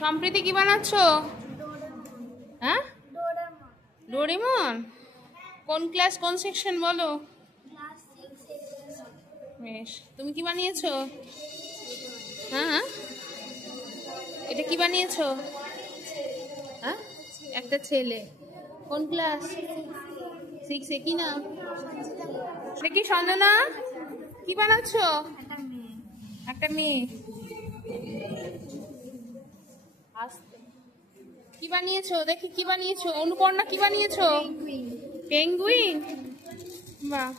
সম্প্রীতি কি বানাচ্ছ? হ্যাঁ, ডোরেমন। কোন ক্লাস, কোন সেকশন বলো? বেশ, তুমি কি বানিয়েছো? হ্যাঁ, এটা কি বানিয়েছো? হ্যাঁ, একটা ছেলে। কোন ক্লাস? 6 এ। কি নাম? দেখি সঞ্জনা, কি বানাচ্ছো? একটা মেয়ে। কি বানিয়েছো? দেখি কি বানিয়েছো? অনুপর্ণা কি বানিয়েছো? পেঙ্গুইন। বাহ,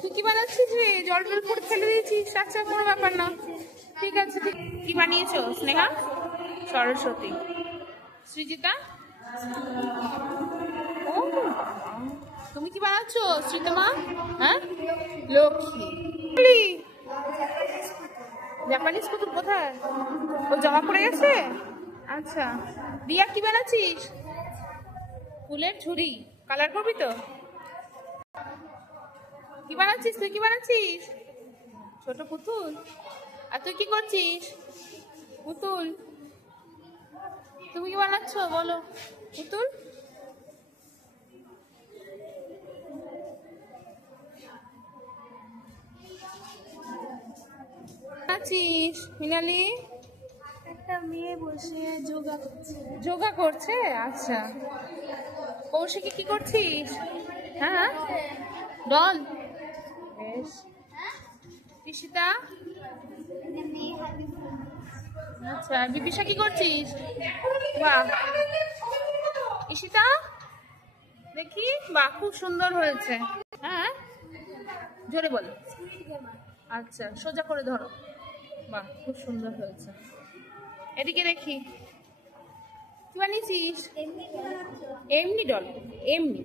তুই কি বানাচ্ছিস রে? জল টল করে ফেলে দিয়েছিস? আচ্ছা, কোনো ব্যাপার না, ঠিক আছে। কি বানিয়েছো? স্নেহা, সরস্বতী, সৃজিতা। ও, তুমি কি বানাচ্ছো শ্রীতমা? হ্যাঁ, লক্ষ্মী। জাপানিজ পুতুল কোথায়? ও জমা পড়ে গেছে। আচ্ছা, রিয়া কি বানাচ্ছিস? ফুলের ঝুড়ি। কালার করবি তো? কি বানাচ্ছিস তুই? কি বানাচ্ছিস? ছোট পুতুল। আর তুই কি করছিস? পুতুল। তুমি কি বানাচ্ছ বলো? পুতুল। বানাচ্ছিস মিনালি? একটা মেয়ে বসে যোগা করছে। যোগা করছে? আচ্ছা। কৌশিকি কি করছিস? হ্যাঁ, ডল। বেশ। ঋষিতা। আচ্ছা, বিপিশা কি করছিস? বাহ। ঈশিতা, দেখি। বাহ, খুব সুন্দর হয়েছে। হ্যাঁ, জোরে বলো। আচ্ছা, সোজা করে ধরো। বাহ, খুব সুন্দর হয়েছে। এদিকে দেখি, কি বানিয়েছিস? এমনি ডল, এমনি।